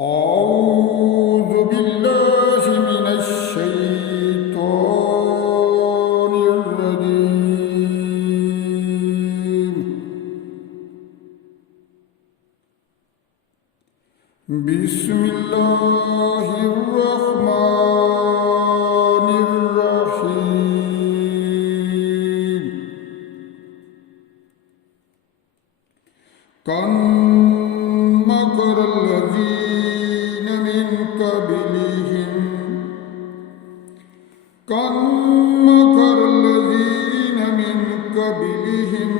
أعوذ بالله من الشيطان الرجيم. بسم الله الرحمن الرحيم. كم مكر الذين من قبلهم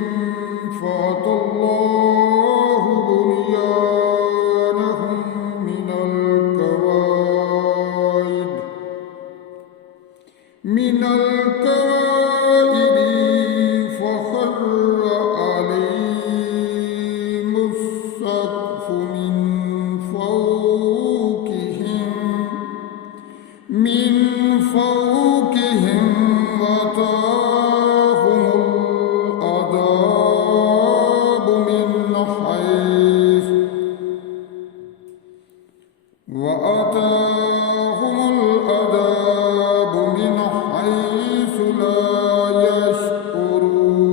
فأتى الله بنيانهم من القواعد فخر عليهم السقف من فوقهم وأتاهم العذاب من حيث لا يشعرون.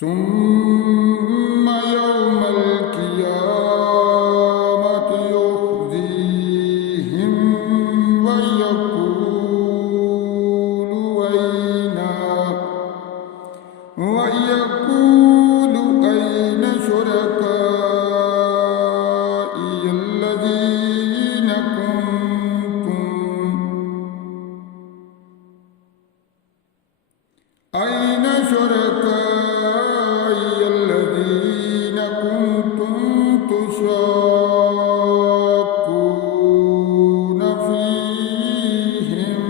ثم يوم القيامة يخزيهم ويقول أين شركائي الذين كنتم تشاقون فيهم.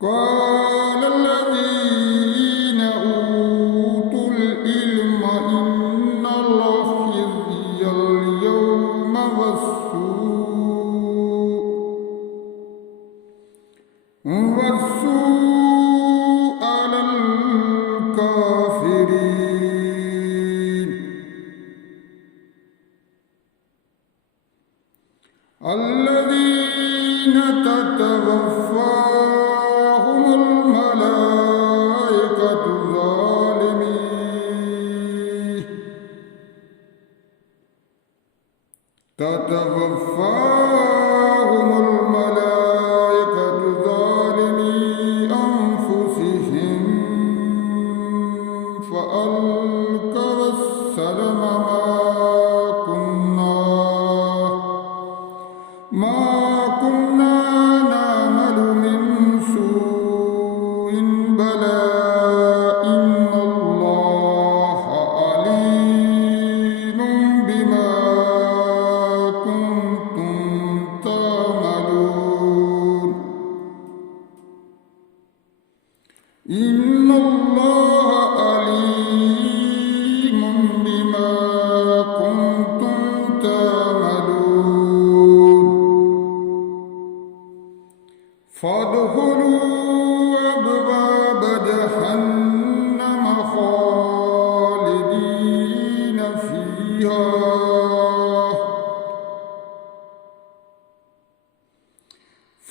قال الذين أوتوا العلم إن الخزي اليوم والسوء على الكافرين الذين تتوفاهم الملائكة ظالمي أنفسهم فألقوا السلم ما كنا نعمل من سوء بلى إن الله عليم بما كنتم تعملون. إن الله عليم بما كنتم تعملون. فادخلوا أبواب جهنم خالدين فيها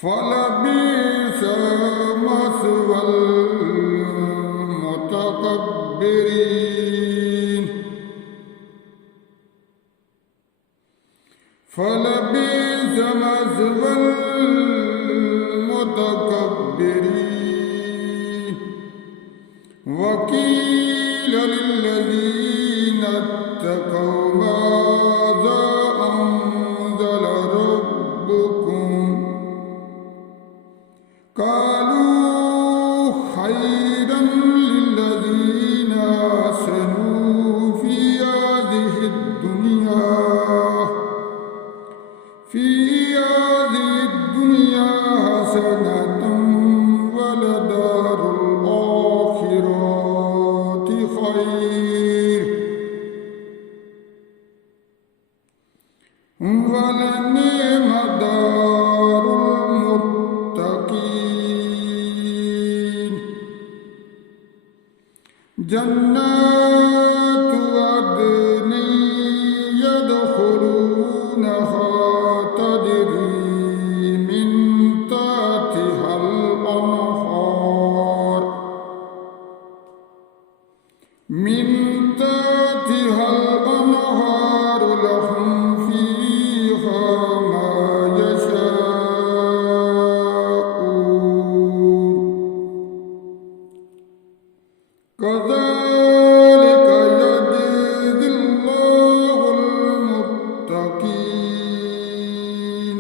فلبئس مثوى المتكبرين. وقيل للذين اتقوا ماذا أنزل ربكم قالوا خيرا للذين أحسنوا في هذه الدنيا حسنة ولدار الآخرة جنات عدن يدخلونها تجري من تحتها الأنهار لهم فيها ما يشاءون كذلك يجزي الله المتقين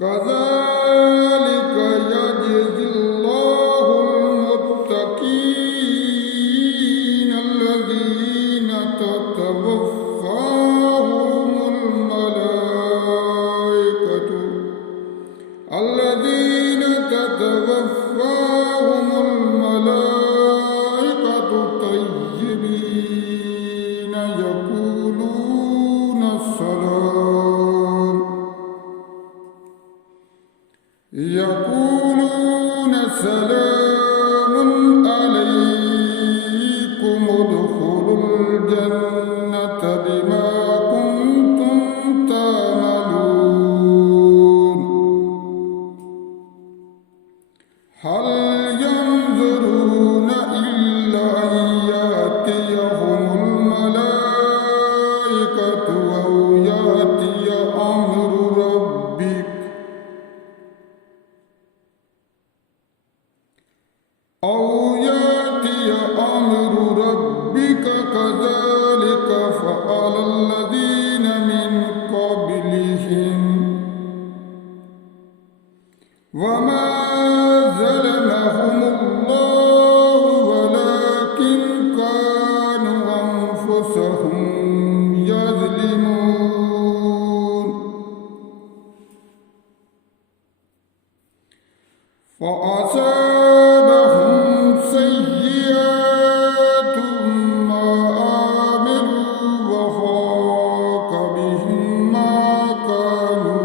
كذلك يجزي الله المتقين الذين تتوفاهم الملائكة طيبين يقولون سلام عليكم ادخلوا الجنة بما كنتم تعملون هل ينظرون إلا أن يأتيهم الملائكة أو يأتي أمر ربك كذلك فعل الذين من قبلهم وما ظلمهم الله ولكن كانوا أنفسهم يظلمون فأصابهم سيئات ما عملوا وحاق بهم ما كانوا